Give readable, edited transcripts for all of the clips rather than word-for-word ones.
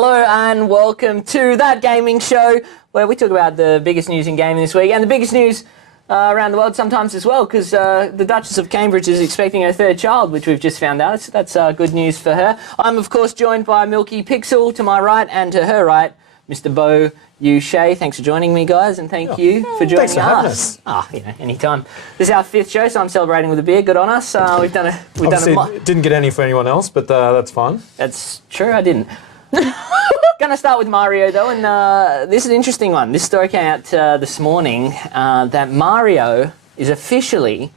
Hello and welcome to That Gaming Show, where we talk about the biggest news in gaming this week and the biggest news around the world sometimes as well, because the Duchess of Cambridge is expecting her third child, which we've just found out. That's good news for her. I'm, of course, joined by Milky Pixel to my right, and to her right, Mr. Beau Shay. Thanks for joining me, guys, and thank you for joining Thanks for having us. Anytime. This is our 5th show, so I'm celebrating with a beer. Good on us. We've done a didn't get any for anyone else, but that's fine. That's true, I didn't. Going to start with Mario, though, and this is an interesting one. This story came out this morning that Mario is officially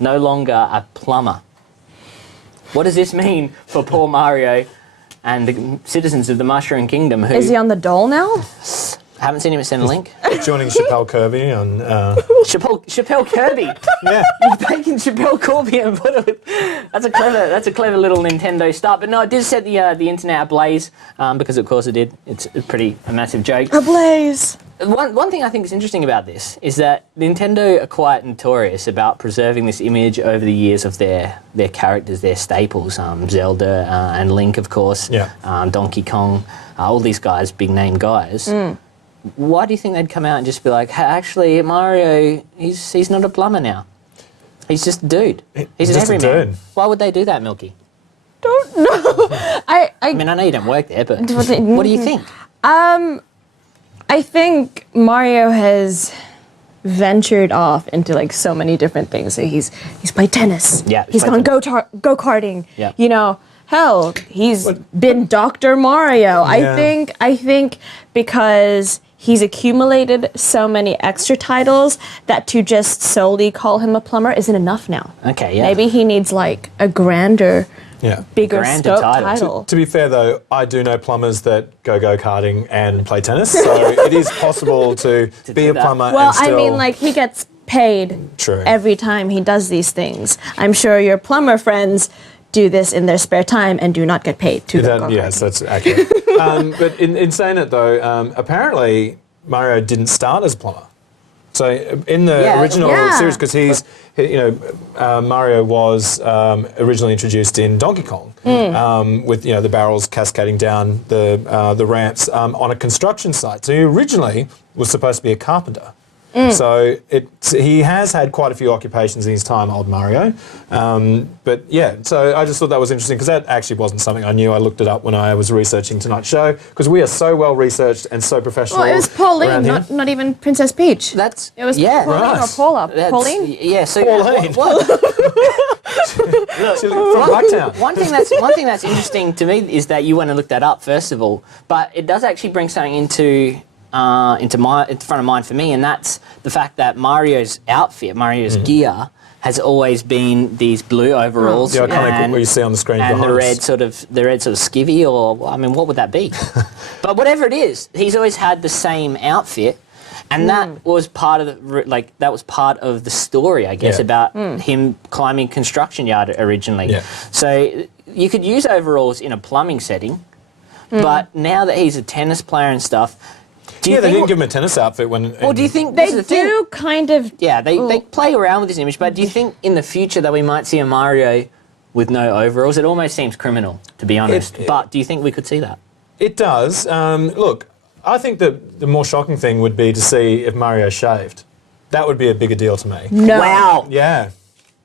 no longer a plumber. What does this mean for poor Mario and the citizens of the Mushroom Kingdom? Who is he on the dole now? Haven't seen him send a link. Joining Chappelle Kirby on... Chappelle Kirby? Yeah. You've taken Chappelle Kirby and put it with... That's a clever little Nintendo start. But no, it did set the internet ablaze, because of course it did. It's a massive joke. Ablaze! One thing I think is interesting about this is that Nintendo are quite notorious about preserving this image over the years of their characters, their staples, Zelda and Link, of course, Donkey Kong, all these guys, big name guys. Why do you think they'd come out and just be like, hey, actually, Mario, he's not a plumber now. He's just a dude. He's an everyman. Why would they do that, Milky? Don't know. I mean, I know you don't work there, but what do you think? I think Mario has ventured off into like so many different things. So he's played tennis. Yeah. He's gone go-karting. Yeah. You know, hell, he's been Dr. Mario. Yeah. I think because he's accumulated so many extra titles that to just solely call him a plumber isn't enough now. Okay, yeah. Maybe he needs like a bigger scope title. To be fair, though, I do know plumbers that go-karting and play tennis, so it is possible to be a plumber Well, and still... I mean, like, he gets paid every time he does these things. I'm sure your plumber friends do this in their spare time and do not get paid to go-karting. Yes, that's accurate. But in saying it, though, apparently Mario didn't start as a plumber. So in the original series, because Mario was originally introduced in Donkey Kong with the barrels cascading down the ramps on a construction site. So he originally was supposed to be a carpenter. So he has had quite a few occupations in his time, old Mario. But yeah, so I just thought that was interesting because that actually wasn't something I knew. I looked it up when I was researching tonight's show because we are so well researched and so professional. Well, it was Pauline, not even Princess Peach. It was Pauline or Paula. Pauline? Yeah, so Pauline. From Blacktown. One thing that's interesting to me is that you went and looked that up first of all, but it does actually bring something into front of mind for me, and that's the fact that Mario's outfit, Mario's gear, has always been these blue overalls, the iconic what you see on the screen, and the red sort of skivvy, or I mean, what would that be? But whatever it is, he's always had the same outfit, and that was part of the story, I guess, about him climbing construction yard originally. Yeah. So you could use overalls in a plumbing setting, but now that he's a tennis player and stuff. They didn't give him a tennis outfit when... Well, do you think... They do kind of... Yeah, they play around with this image, but do you think in the future that we might see a Mario with no overalls? It almost seems criminal, to be honest. But do you think we could see that? It does. Look, I think that the more shocking thing would be to see if Mario shaved. That would be a bigger deal to me. No. Wow. Yeah.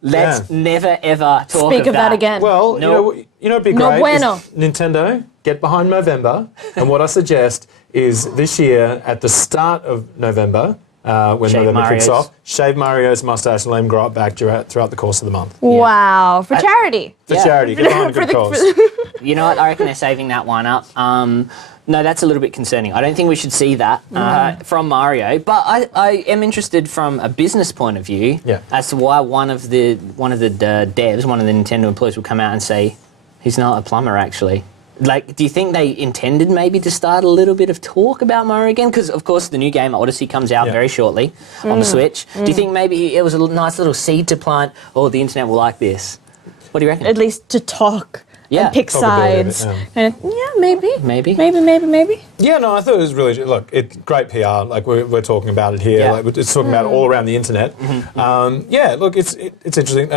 Let's never, ever speak of that again. Well, you know it'd be great? Bueno. Nintendo, get behind Movember, and what I suggest is this year, at the start of November, when November kicks off, shave Mario's mustache and let him grow it back throughout the course of the month. Wow, for charity. For charity, get behind a good cause. You know what, I reckon they're saving that one up. No, that's a little bit concerning. I don't think we should see that from Mario. But I am interested from a business point of view as to why one of the devs, one of the Nintendo employees, will come out and say he's not a plumber actually. Like, do you think they intended maybe to start a little bit of talk about Mario again? Because of course the new game Odyssey comes out very shortly on the Switch. Do you think maybe it was a nice little seed to plant? Oh, the internet will like this. What do you reckon? At least to talk. And pick sides. Maybe. Yeah, no, I thought it was really, look, it's great PR. Like, we're talking about it here. Yeah. Like, it's talking about it all around the internet. Look, it's interesting.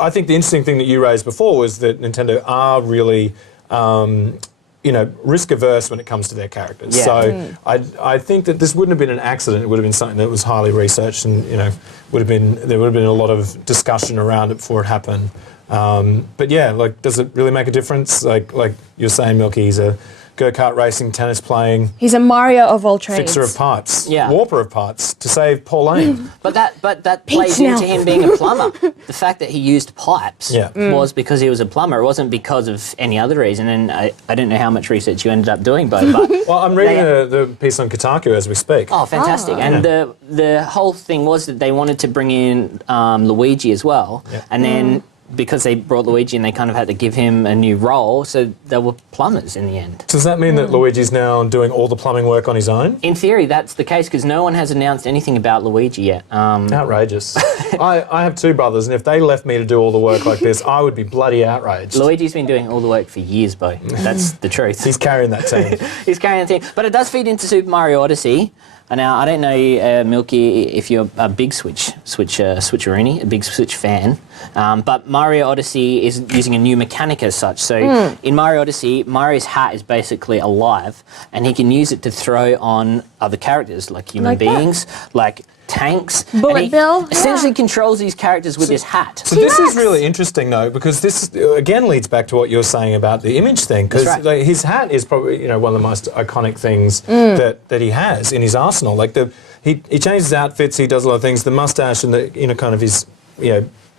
I think the interesting thing that you raised before was that Nintendo are really risk averse when it comes to their characters. Yeah. So I think that this wouldn't have been an accident. It would have been something that was highly researched, and there would have been a lot of discussion around it before it happened. But yeah, does it really make a difference? Like you're saying, Milky, he's a go-kart racing, tennis playing. He's a Mario of all trades. Fixer of parts. Yeah. Warper of parts to save Pauline. But that plays into him being a plumber. The fact that he used pipes was because he was a plumber. It wasn't because of any other reason. And I don't know how much research you ended up doing, Beau. But well, I'm reading the piece on Kotaku as we speak. Oh, fantastic. And the whole thing was that they wanted to bring in Luigi as well. Yeah. And then because they brought Luigi and they kind of had to give him a new role, so they were plumbers in the end. Does that mean that Luigi's now doing all the plumbing work on his own? In theory, that's the case, because no one has announced anything about Luigi yet. Outrageous. I have two brothers, and if they left me to do all the work like this, I would be bloody outraged. Luigi's been doing all the work for years, Beau. That's the truth. He's carrying that team. He's carrying the team. But it does feed into Super Mario Odyssey. Now, I don't know, Milky, if you're a big Switcheroony, a big Switch fan, but Mario Odyssey is using a new mechanic as such. So in Mario Odyssey, Mario's hat is basically alive, and he can use it to throw on other characters, like human beings, like tanks. Bullet Bill. Essentially controls these characters with his hat. So this is really interesting, though, because this again leads back to what you're saying about the image thing. Because his hat is probably one of the most iconic things that he has in his arsenal. Like he changes outfits, he does a lot of things. The mustache and the kind of his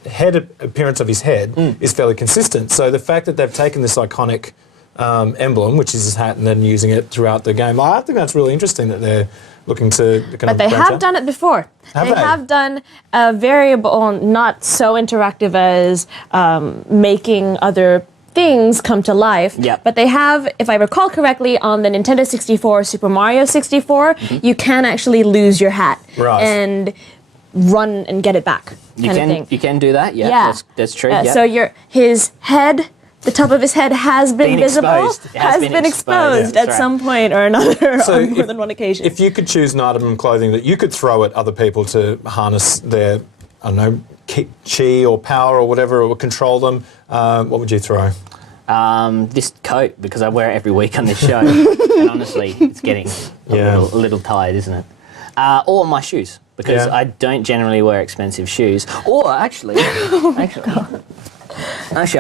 head appearance of his head is fairly consistent. So the fact that they've taken this iconic emblem, which is his hat, and then using it throughout the game, I think that's really interesting that they're looking to kind of. But they have done it before. They have done a variable, not so interactive as making other things come to life. Yep. But they have, if I recall correctly, on the Nintendo 64, Super Mario 64, you can actually lose your hat and run and get it back. You can do that. Yeah. That's true. So his head. The top of his head has been visible, has been exposed at some point or another on more than one occasion. If you could choose an item of clothing that you could throw at other people to harness their, I don't know, chi or power or whatever, or control them, what would you throw? This coat, because I wear it every week on this show, and honestly, it's getting a little tired, isn't it? Or my shoes, because I don't generally wear expensive shoes. Or actually, I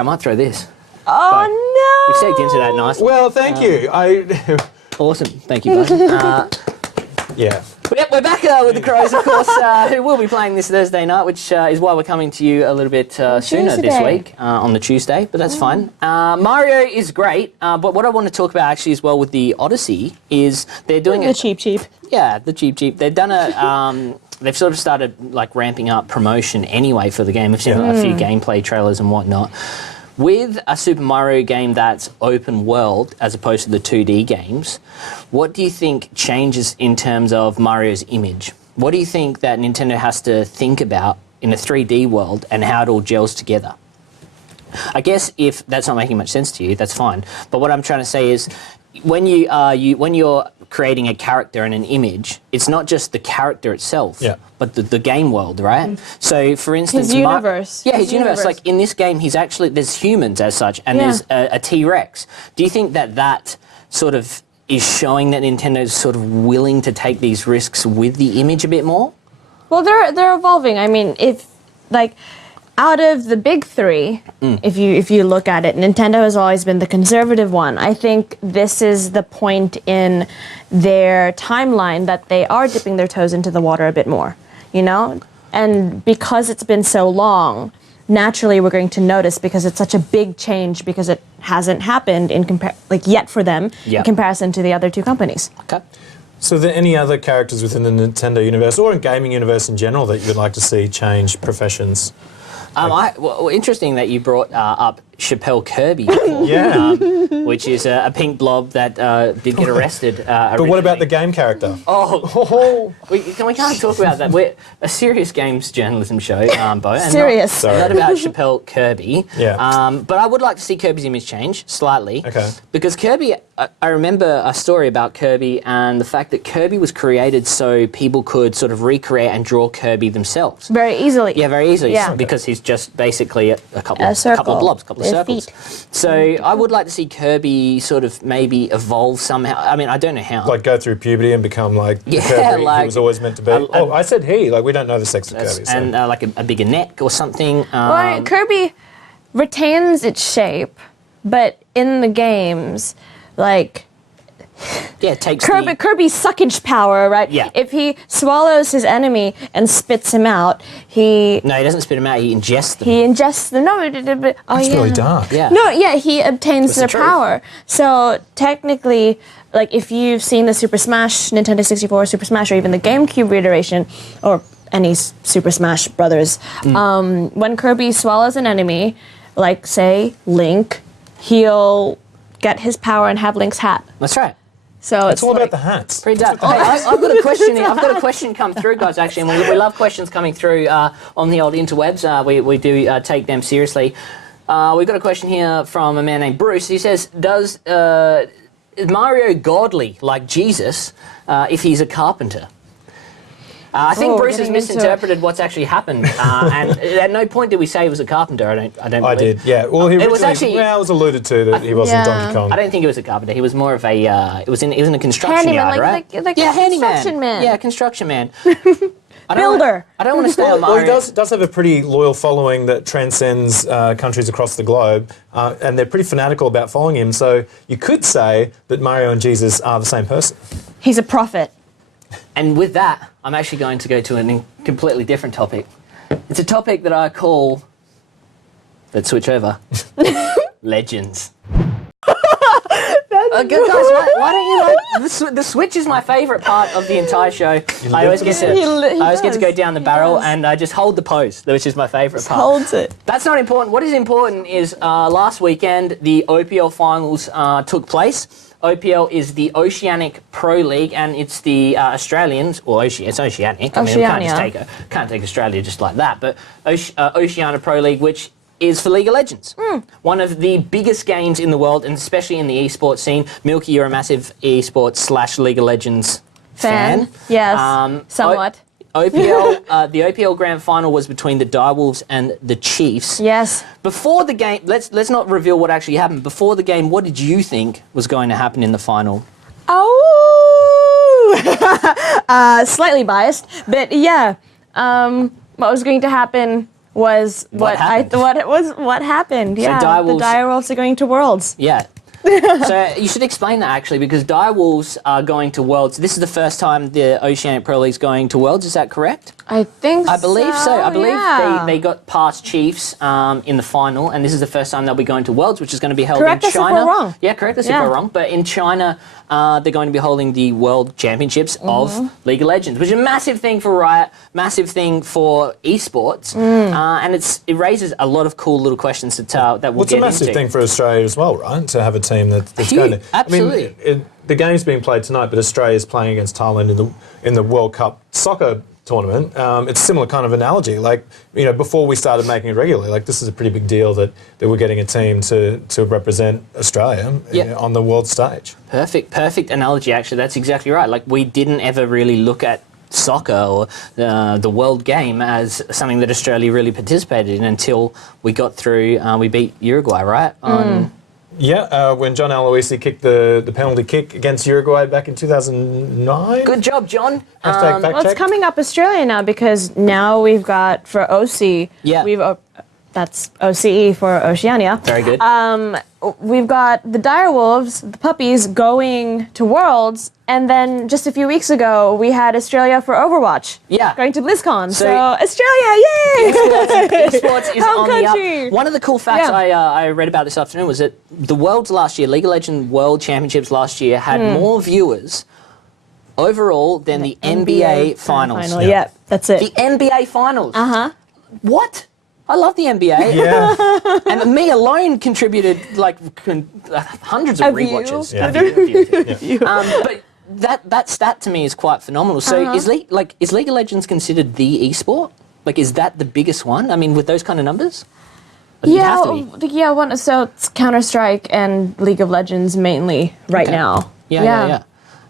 might throw this. Oh, no! We've segued into that nicely. Well, thank you. Awesome. Thank you, Bud. Yeah. Yep, we're back with the Crows, of course, who will be playing this Thursday night, which is why we're coming to you a little bit sooner this week, on the Tuesday, but that's fine. Mario is great, but what I want to talk about actually as well with the Odyssey is they're doing the cheap. Yeah, the cheap. They've done they've sort of started ramping up promotion anyway for the game. We've seen a few gameplay trailers and whatnot. With a Super Mario game that's open world as opposed to the 2D games, what do you think changes in terms of Mario's image? What do you think that Nintendo has to think about in a 3D world and how it all gels together? I guess if that's not making much sense to you, that's fine. But what I'm trying to say is, when you're creating a character and an image, it's not just the character itself, but the game world, right? So, for instance, his universe. His universe. Like in this game, there's humans as such, and there's a T-Rex. Do you think that sort of is showing that Nintendo's sort of willing to take these risks with the image a bit more? Well, they're evolving. I mean, out of the big three, if you look at it, Nintendo has always been the conservative one. I think this is the point in their timeline that they are dipping their toes into the water a bit more, And because it's been so long, naturally we're going to notice, because it's such a big change, because it hasn't happened yet for them in comparison to the other two companies. Okay. So are there any other characters within the Nintendo universe or in gaming universe in general that you'd like to see change professions? Interesting that you brought up Chappelle Kirby before, which is a pink blob that did get arrested. But what about the game character? We can't talk about that. We're a serious games journalism show, Beau. Serious. Not about Chappelle Kirby. Yeah. But I would like to see Kirby's image change slightly. Okay. Because Kirby, I remember a story about Kirby and the fact that Kirby was created so people could sort of recreate and draw Kirby themselves. Very easily. Yeah, very easily. Yeah. Because he's just basically a couple of blobs, couple of circles. Feet. So I would like to see Kirby sort of maybe evolve somehow. I mean, I don't know how. Like go through puberty and become like the Kirby he was always meant to be. I said he. Like we don't know the sex of Kirby. So. And like a bigger neck or something. Well, Kirby retains its shape, but in the games, like... Yeah, it takes Kirby's suckage power, right? Yeah. If he swallows his enemy and spits him out, he... No, he doesn't spit him out, he ingests them. He ingests them. No, That's really dark. Yeah. No, yeah, he obtains their truth. power. So technically, like if you've seen the Super Smash, Nintendo 64 Super Smash, or even the GameCube reiteration, or any Super Smash Brothers, when Kirby swallows an enemy, like say Link, he'll get his power and have Link's hat. That's right. So it's all about the hats. Pretty dark. I've got a question here. I've got a question come through, guys, actually, and we love questions coming through on the old interwebs. We do take them seriously. We've got a question here from a man named Bruce. He says, is Mario godly like Jesus if he's a carpenter? I think Bruce has misinterpreted what's actually happened, and at no point did we say he was a carpenter. I don't believe. I did, yeah. Well, it was alluded to that he wasn't Donkey Kong. I don't think he was a carpenter. He was more of a. He was in a construction yard, right? Construction man. Yeah, construction man. Builder. I don't want to stay on Mario. Well, he does have a pretty loyal following that transcends countries across the globe, and they're pretty fanatical about following him. So you could say that Mario and Jesus are the same person. He's a prophet. And with that, I'm actually going to go to a completely different topic. It's a topic that I call... Let's switch over. Legends. Guys, why don't you like... The Switch is my favourite part of the entire show. I always get to go down the barrel and I just hold the pose, which is my favourite part. Holds it. That's not important. What is important is last weekend the OPL finals took place. OPL is the Oceanic Pro League, and it's the Australians, or it's Oceanic. I mean, we can't take Australia just like that, but Oceania Pro League, which is for League of Legends. One of the biggest games in the world, and especially in the esports scene. Milky, you're a massive esports / League of Legends fan. Yes, somewhat. OPL, the OPL Grand Final was between the Direwolves and the Chiefs. Yes. Before the game, let's not reveal what actually happened. Before the game, what did you think was going to happen in the final? Oh, slightly biased, but yeah. What was going to happen was what happened. Yeah, the Direwolves are going to Worlds. Yeah. So you should explain that actually, because Direwolves are going to Worlds. This is the first time the Oceanic Pro League is going to Worlds. Is that correct? I think so. I believe so. I believe they got past Chiefs in the final, and this is the first time they'll be going to Worlds, which is going to be held in China. Correct us if we're wrong. Yeah, correct us if we're wrong. But in China, they're going to be holding the World Championships of League of Legends, which is a massive thing for Riot, massive thing for esports, and it raises a lot of cool little questions that we'll get into. It's a massive thing for Australia as well, right? To have a team that's going to... Absolutely. I mean, the game's being played tonight, but Australia's playing against Thailand in the World Cup soccer tournament. It's a similar kind of analogy. Like, before we started making it regularly, like this is a pretty big deal that we're getting a team to represent Australia on the world stage. Perfect analogy, actually. That's exactly right. Like, we didn't ever really look at soccer or the world game as something that Australia really participated in until we got through, we beat Uruguay, right? When John Aloisi kicked the penalty kick against Uruguay back in 2009. Good job, John. It's coming up Australia now, because now we've got, for OC, that's OCE for Oceania. Very good. We've got the Direwolves, the puppies, going to Worlds, and then just a few weeks ago, we had Australia for Overwatch. Yeah. Going to BlizzCon. So Australia, yay! Esports is on the up. One of the cool facts I read about this afternoon was that the Worlds last year, League of Legends World Championships last year, had more viewers overall than the NBA Finals. Yep, that's it. The NBA Finals. What? I love the NBA. Yeah. And me alone contributed hundreds of rewatches. But that stat to me is quite phenomenal. So is League of Legends considered the esport? Like, is that the biggest one? I mean, with those kind of numbers? So it's Counter-Strike and League of Legends mainly right now. Yeah.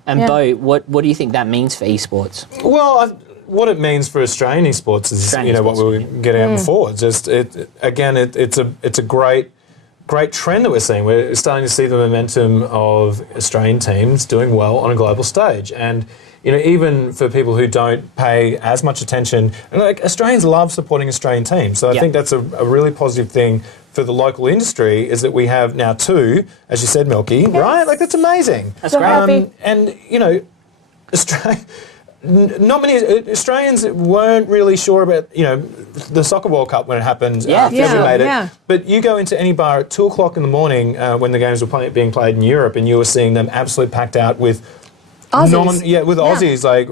And Beau, what do you think that means for esports? Well, what it means for Australian esports is what we were getting at before. It's a great trend that we're seeing. We're starting to see the momentum of Australian teams doing well on a global stage, and even for people who don't pay as much attention, and Australians love supporting Australian teams. So I think that's a really positive thing for the local industry, is that we have now 2, as you said, Milky, right? Like, that's amazing. That's great. And not many Australians weren't really sure about the Soccer World Cup when it happened after we made it. But you go into any bar at 2:00 in the morning when the games were being played in Europe, and you were seeing them absolutely packed out with Aussies. Aussies like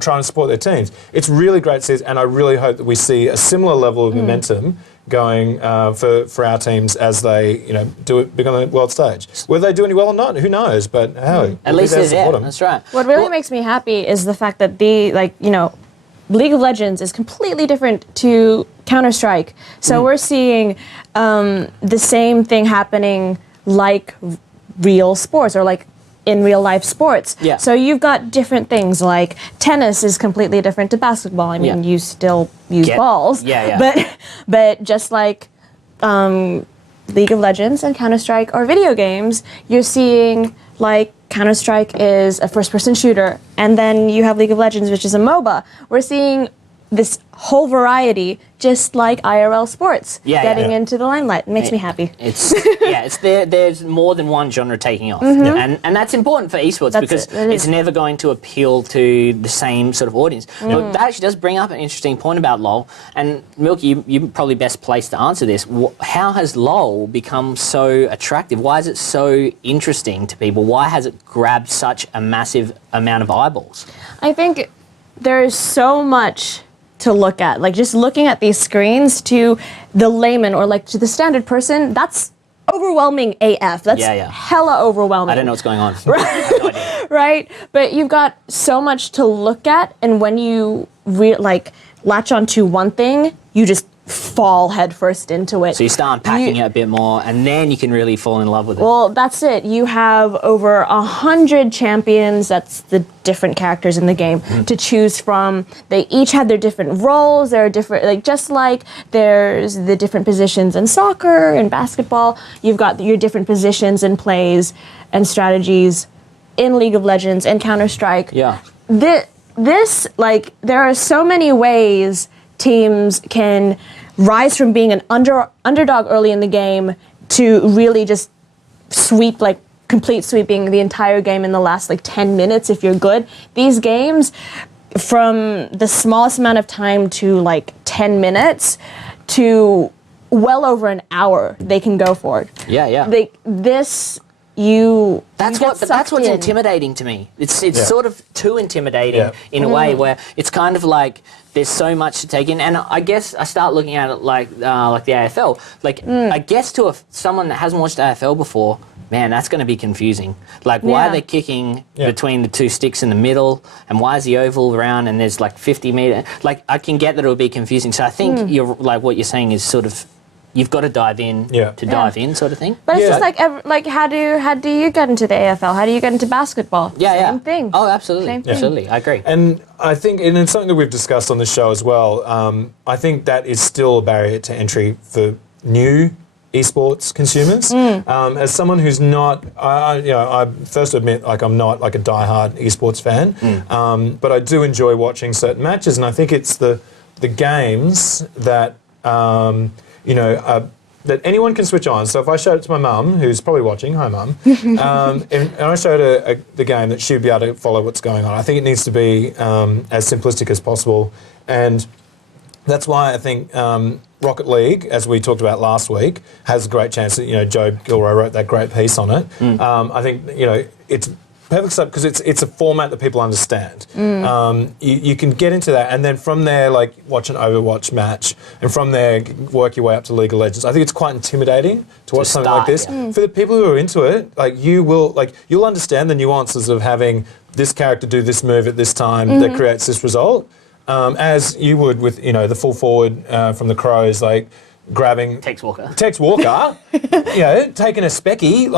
trying to support their teams. It's really great to see, and I really hope that we see a similar level of momentum going for our teams as they do it big on the world stage. Whether they do any well or not, who knows? But at least they're there. That's right. What really makes me happy is the fact that League of Legends is completely different to Counter-Strike. So we're seeing the same thing happening like real sports, or like in real life sports. Yeah. So you've got different things, like tennis is completely different to basketball. I mean, you still use balls. But just like League of Legends and Counter-Strike are video games, you're seeing like Counter-Strike is a first-person shooter, and then you have League of Legends, which is a MOBA. We're seeing this whole variety, just like IRL sports, getting into the limelight. It makes me happy. It's there's more than one genre taking off, and that's important for esports because it's never going to appeal to the same sort of audience. But that actually does bring up an interesting point about LoL. And Milky, you're probably best placed to answer this. How has LoL become so attractive? Why is it so interesting to people? Why has it grabbed such a massive amount of eyeballs? I think there is so much to look at. Like, just looking at these screens, to the layman or like to the standard person, that's overwhelming AF. That's hella overwhelming. I don't know what's going on. Right? But you've got so much to look at, and when you latch onto one thing, you just fall headfirst into it. So you start unpacking it a bit more, and then you can really fall in love with it. Well, that's it. You have over 100 champions, that's the different characters in the game, to choose from. They each have their different roles. There are different, just like there's the different positions in soccer and basketball, you've got your different positions and plays and strategies in League of Legends and Counter-Strike. Yeah. There are so many ways teams can rise from being an underdog early in the game to really just complete sweeping the entire game in the last 10 minutes if you're good. These games, from the smallest amount of time to 10 minutes to well over an hour, they can go for it. Yeah. That's what's intimidating to me. It's sort of too intimidating in a way where it's kind of like there's so much to take in, and I guess I start looking at it like the AFL. I guess to someone that hasn't watched AFL before, man, that's going to be confusing. Why are they kicking between the two sticks in the middle, and why is the oval round and there's 50 metre? I can get that it will be confusing. So I think you're what you're saying is sort of, you've got to dive in to dive in, sort of thing. But it's just how do you get into the AFL? How do you get into basketball? Same thing. Oh, absolutely. Same thing. Absolutely, I agree. And I think, and it's something that we've discussed on the show as well, I think that is still a barrier to entry for new esports consumers. As someone who's not, I first admit, I'm not a diehard esports fan, but I do enjoy watching certain matches, and I think it's the games that that anyone can switch on. So if I showed it to my mum, who's probably watching, hi mum, and I showed her the game, that she'd be able to follow what's going on. I think it needs to be as simplistic as possible, and that's why I think Rocket League, as we talked about last week, has a great chance. Joe Gilroy wrote that great piece on it. I think it's perfect stuff because it's a format that people understand. You can get into that, and then from there, watch an Overwatch match, and from there work your way up to League of Legends. I think it's quite intimidating to watch something like this. For the people who are into it, you'll understand the nuances of having this character do this move at this time that creates this result, as you would with the full forward from the Crows. grabbing Tex Walker, taking a specky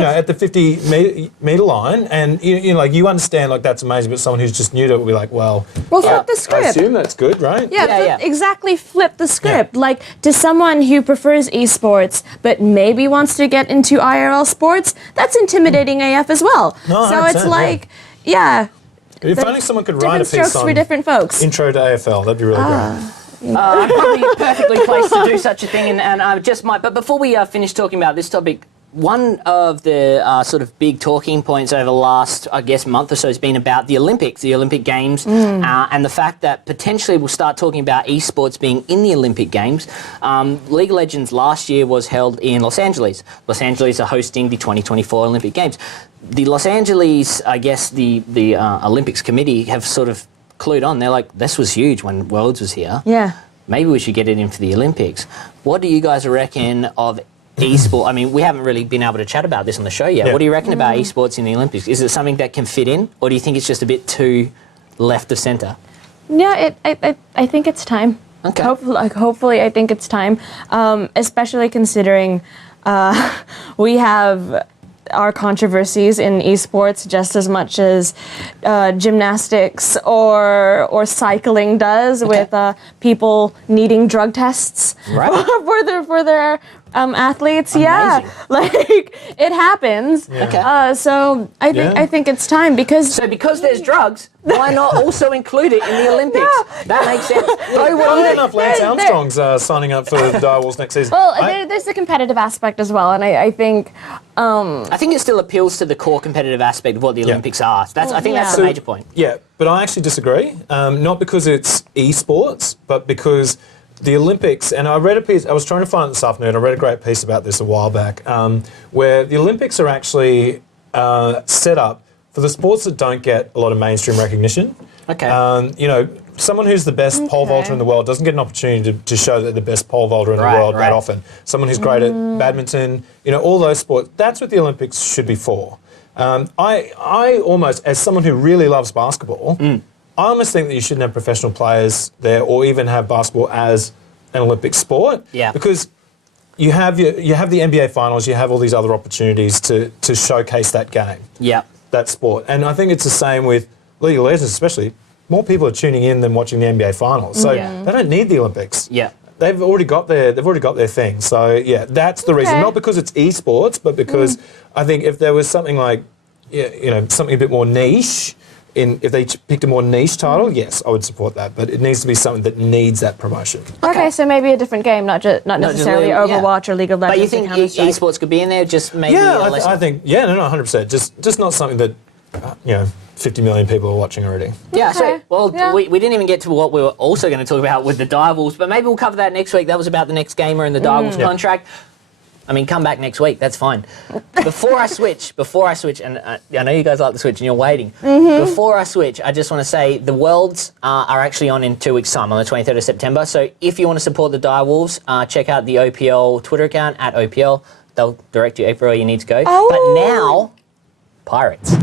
at the 50 meter line, and you understand that's amazing, but someone who's just new to it will be like, well, flip the script. I assume that's good, right? Exactly, flip the script. Like, to someone who prefers esports but maybe wants to get into IRL sports, that's intimidating AF as well. No, so it's like, if only someone could write a piece strokes on for different folks. Intro to AFL, that'd be really great. I'm probably perfectly placed to do such a thing, and I just might. But before we finish talking about this topic, one of the sort of big talking points over the last, I guess, month or so has been about the Olympics, the Olympic Games, and the fact that potentially we'll start talking about esports being in the Olympic Games. League of Legends last year was held in Los Angeles. Los Angeles are hosting the 2024 Olympic Games. The Los Angeles, I guess, the Olympics committee have sort of clued on. They're like, this was huge when Worlds was here. Yeah. Maybe we should get it in for the Olympics. What do you guys reckon of esports? I mean, we haven't really been able to chat about this on the show yet. What do you reckon about esports in the Olympics? Is it something that can fit in, or do you think it's just a bit too left of centre? Yeah, I think it's time. Okay. Hopefully, I think it's time, especially considering we have our controversies in esports just as much as gymnastics or cycling does, with people needing drug tests for their athletes. Amazing. Yeah, like, it happens. Yeah. Okay. So I think it's time, because there's drugs, why not also include it in the Olympics? Yeah. That makes sense. Funny enough, Lance Armstrong's signing up for the Direwolves next season. Well, there's the competitive aspect as well, and I think it still appeals to the core competitive aspect of what the Olympics are. I think that's the major point. Yeah, but I actually disagree. Not because it's esports, but because the Olympics, and I read a piece, I was trying to find it this afternoon, I read a great piece about this a while back, where the Olympics are actually set up for the sports that don't get a lot of mainstream recognition. Okay. Someone who's the best pole vaulter in the world doesn't get an opportunity to show that they're the best pole vaulter in the world that often. Someone who's great at badminton, all those sports, that's what the Olympics should be for. I almost, as someone who really loves basketball, I almost think that you shouldn't have professional players there, or even have basketball as an Olympic sport. Yeah. Because you have the NBA finals, you have all these other opportunities to showcase that game. Yeah. That sport. And I think it's the same with League of Legends, especially. More people are tuning in than watching the NBA finals. So they don't need the Olympics. Yeah. They've already got their thing. So yeah, that's the reason. Not because it's esports, but because I think if there was something like something a bit more niche, if they picked a more niche title, yes, I would support that. But it needs to be something that needs that promotion. Okay, so maybe a different game, not necessarily Overwatch or League of Legends. But you think esports could be in there? Just maybe. Yeah, I think 100%. Just not something that 50 million people are watching already. Yeah, we didn't even get to what we were also going to talk about with the Direwolves, but maybe we'll cover that next week. That was about the next gamer and the Direwolves contract. I mean, come back next week, that's fine. Before I switch, and I know you guys like the Switch and you're waiting. Before I switch, I just want to say the Worlds are actually on in 2 weeks' time, on the 23rd of September. So if you want to support the Direwolves, check out the OPL Twitter account, @OPL. They'll direct you everywhere you need to go. But now, Pirates.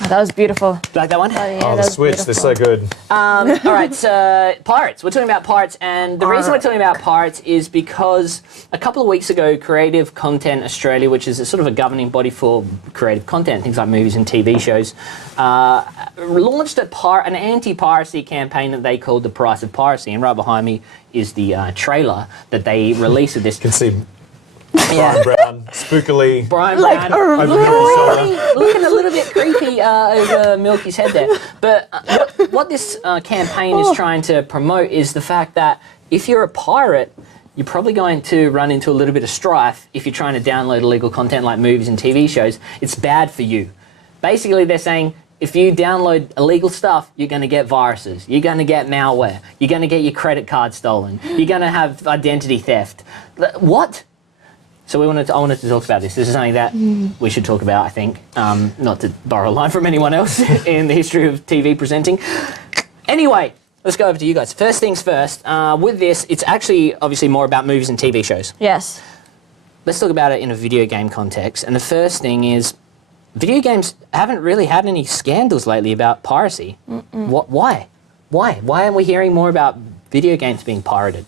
Oh, that was beautiful. You like that one? The Switch, they're so good. All right, so Pirates. We're talking about Pirates, and the reason we're talking about Pirates is because a couple of weeks ago, Creative Content Australia, which is a sort of a governing body for creative content, things like movies and TV shows, launched an anti-piracy campaign that they called The Price of Piracy. And right behind me is the trailer that they released of this. You can see Bryan Brown, spookily. Bryan Brown, looking a little bit creepy over Milky's head there. But what this campaign is trying to promote is the fact that if you're a pirate, you're probably going to run into a little bit of strife if you're trying to download illegal content like movies and TV shows. It's bad for you. Basically, they're saying, if you download illegal stuff, you're going to get viruses. You're going to get malware. You're going to get your credit card stolen. You're going to have identity theft. What? So I wanted to talk about this. This is something that we should talk about, I think. Not to borrow a line from anyone else in the history of TV presenting. Anyway, let's go over to you guys. First things first. With this, it's actually obviously more about movies and TV shows. Yes. Let's talk about it in a video game context. And the first thing is, video games haven't really had any scandals lately about piracy. Why? Why aren't we hearing more about video games being pirated?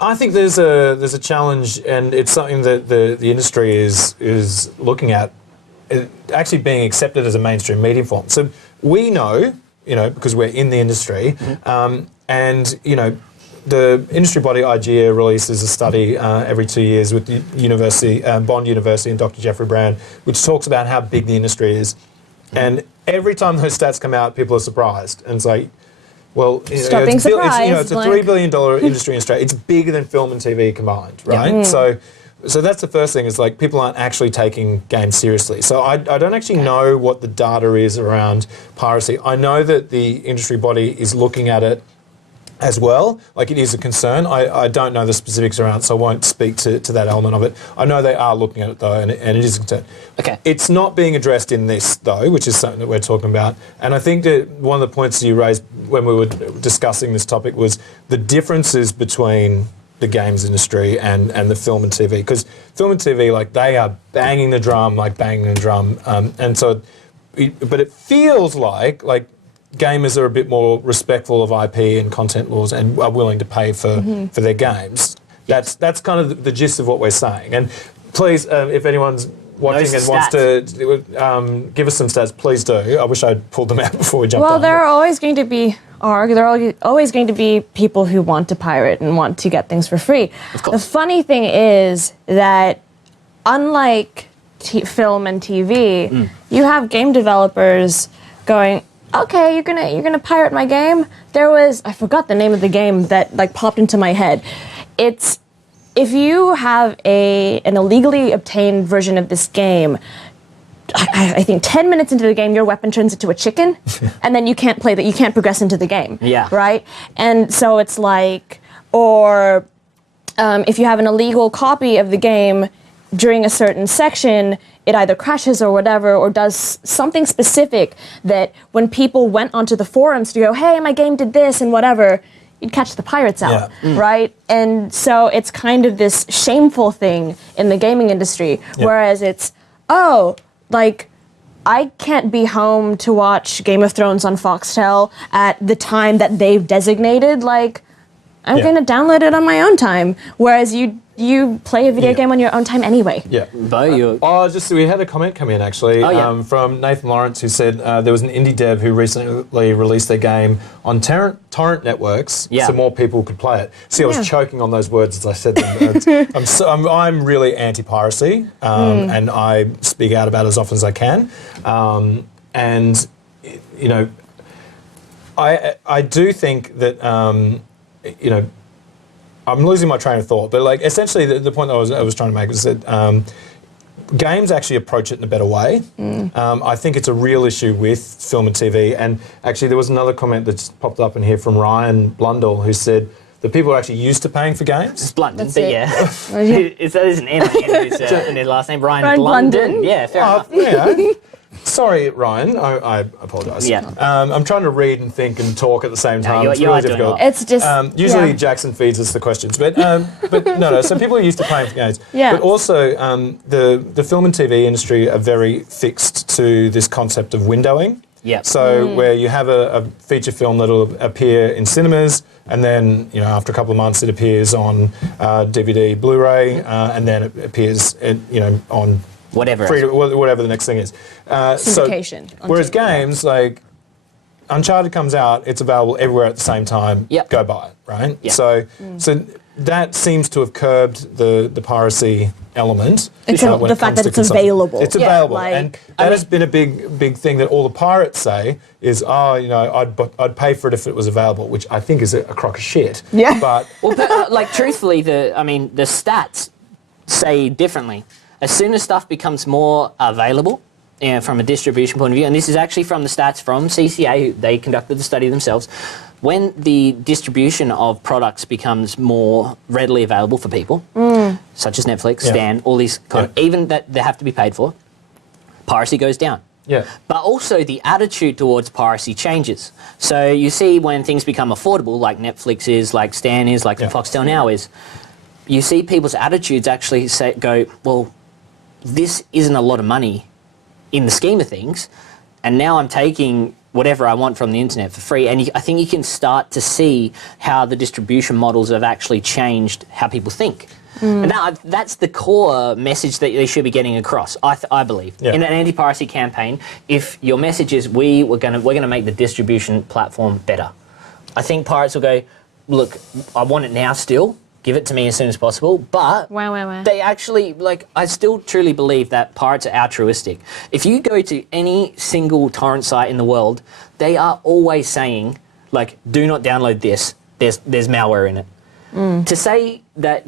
I think there's a challenge, and it's something that the industry is looking at, actually being accepted as a mainstream media form. So we know, because we're in the industry, and the industry body IGEA releases a study every 2 years with the university, Bond University, and Dr. Jeffrey Bryan, which talks about how big the industry is. And every time those stats come out, people are surprised, and it's like, well, Stop being surprised. It's a $3 billion industry in Australia. It's bigger than film and TV combined, right? So that's the first thing, is like people aren't actually taking games seriously. So I don't actually know what the data is around piracy. I know that the industry body is looking at it as well. Like, it is a concern. I don't know the specifics around it, so I won't speak to that element of it. I know they are looking at it, though, and it is a concern. Okay. It's not being addressed in this, though, which is something that we're talking about. And I think that one of the points you raised when we were discussing this topic was the differences between the games industry and the film and TV. Because film and TV, like, they are banging the drum. And so, but it feels like gamers are a bit more respectful of IP and content laws and are willing to pay for their games. That's kind of the gist of what we're saying. And please, if anyone's watching and wants to give us some stats, please do. I wish I'd pulled them out before we jumped on. Well, there are always going to be people who want to pirate and want to get things for free. Of course. The funny thing is that unlike film and TV, you have game developers going, okay, you're gonna pirate my game. I forgot the name of the game that popped into my head. It's, if you have an illegally obtained version of this game, I think 10 minutes into the game, your weapon turns into a chicken, and then you can't play that. You can't progress into the game. Yeah. Right. And so it's like, or if you have an illegal copy of the game during a certain section, it either crashes or whatever, or does something specific that when people went onto the forums to go, hey, my game did this and whatever, you'd catch the pirates out, right? And so it's kind of this shameful thing in the gaming industry, whereas it's, I can't be home to watch Game of Thrones on Foxtel at the time that they've designated, I'm going to download it on my own time, whereas you play a video game on your own time anyway. Yeah. Beau, we had a comment come in, actually, from Nathan Lawrence, who said there was an indie dev who recently released their game on torrent networks so more people could play it. See, I was choking on those words as I said them. I'm really anti-piracy, and I speak out about it as often as I can. And, I do think that... I'm losing my train of thought, but essentially the point I was trying to make was that games actually approach it in a better way. I think it's a real issue with film and TV, and actually there was another comment that's popped up in here from Ryan Blundell, who said that people are actually used to paying for games. It's Blunden, but there's an M in his last name, Ryan Blunden. Yeah, fair enough. Yeah. Sorry, Ryan. I apologise. Yeah. I'm trying to read and think and talk at the same time. It's you really are doing difficult. well. It's just usually Jackson feeds us the questions, but no. So people are used to paying for games. Yeah. But also the film and TV industry are very fixed to this concept of windowing. Yeah. So where you have a feature film that'll appear in cinemas, and then after a couple of months it appears on DVD, Blu-ray, and then it appears on whatever the next thing is. syndication. Whereas games, like Uncharted comes out, it's available everywhere at the same time. Yep. Go buy it, right? Yep. So that seems to have curbed the piracy element. The fact that it's available. It's available, and that has been a big thing that all the pirates say is, I'd pay for it if it was available, which I think is a crock of shit. Yeah. But truthfully, the stats say differently. As soon as stuff becomes more available, from a distribution point of view, and this is actually from the stats from CCA, they conducted the study themselves, when the distribution of products becomes more readily available for people, such as Netflix, Stan, all these even that they have to be paid for, piracy goes down. Yeah. But also the attitude towards piracy changes. So you see when things become affordable, like Netflix is, like Stan is, like Foxtel Now is, you see people's attitudes actually go, well, this isn't a lot of money in the scheme of things, and now I'm taking whatever I want from the internet for free. And I think you can start to see how the distribution models have actually changed how people think. And that's the core message that they should be getting across, I believe. In an anti-piracy campaign, if your message is we're gonna make the distribution platform better, I think pirates will go, look, I want it now still, give it to me as soon as possible, but they actually, like, I still truly believe that pirates are altruistic. If you go to any single torrent site in the world, they are always saying, like, do not download this, there's malware in it. To say that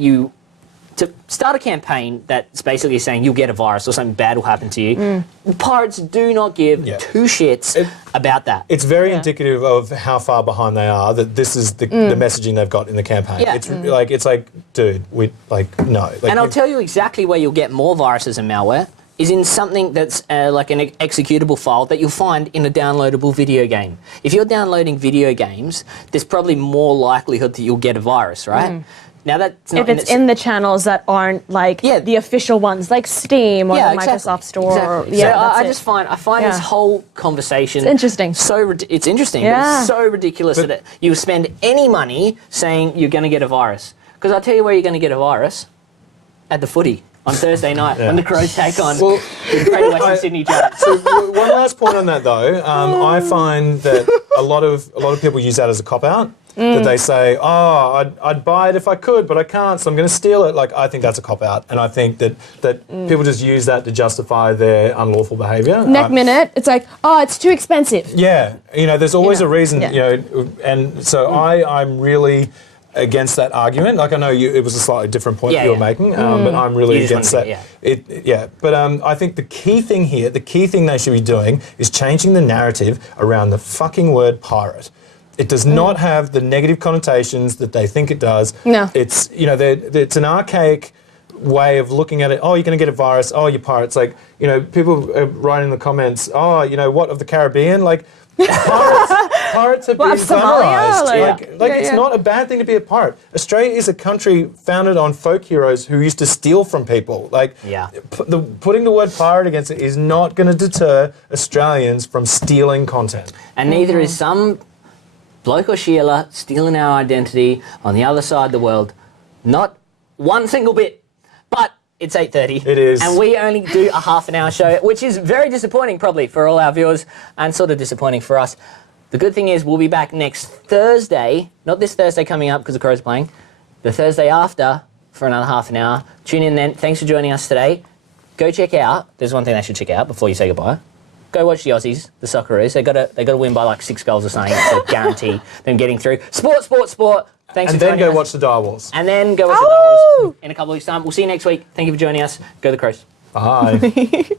to start a campaign that's basically saying you'll get a virus or something bad will happen to you, pirates do not give two shits about that. It's very indicative of how far behind they are, that this is the messaging they've got in the campaign. It's like, dude, no. Like, and I'll tell you exactly where you'll get more viruses and malware is in something that's like an executable file that you'll find in a downloadable video game. If you're downloading video games, there's probably more likelihood that you'll get a virus, right? Now that's not if it's in the channels that aren't like the official ones, like Steam or the Microsoft Store. Exactly. So I find this whole conversation interesting. It's interesting. But it's so ridiculous that you spend any money saying you're going to get a virus. Because I'll tell you where you're going to get a virus: at the footy on Thursday night when the Crows take on the Great Western Sydney Giants. So one last point on that though, I find that a lot of people use that as a cop out. That they say, I'd buy it if I could, but I can't, so I'm going to steal it. Like, I think that's a cop-out, and I think that people just use that to justify their unlawful behaviour. Next minute, it's like, it's too expensive. Yeah, there's always a reason, and so I'm really against that argument. Like, I know it was a slightly different point you were making, but I'm really against that. But I think the key thing here, the key thing they should be doing is changing the narrative around the fucking word pirate. It does not have the negative connotations that they think it does. No. It's, it's an archaic way of looking at it. Oh, you're going to get a virus. Oh, you're pirates. Like, people are writing in the comments, what of the Caribbean? Like, pirates have been glamorized. It's not a bad thing to be a pirate. Australia is a country founded on folk heroes who used to steal from people. Like, putting the word pirate against it is not going to deter Australians from stealing content. And neither is some bloke or Sheila stealing our identity on the other side of the world. Not one single bit. But it's 8:30. It is. And we only do a half-an-hour show, which is very disappointing probably for all our viewers and sort of disappointing for us. The good thing is we'll be back next Thursday, not this Thursday coming up because the Crows playing, the Thursday after for another half an hour. Tune in then. Thanks for joining us today. Go check out, there's one thing they should check out before you say goodbye. Go watch the Aussies, the Socceroos. They got to win by like 6 goals or something to guarantee them getting through. Sport. Thanks for joining us. And then go watch the Direwolves. And then go watch the Direwolves in a couple of weeks' time. We'll see you next week. Thank you for joining us. Go the Crows. Bye.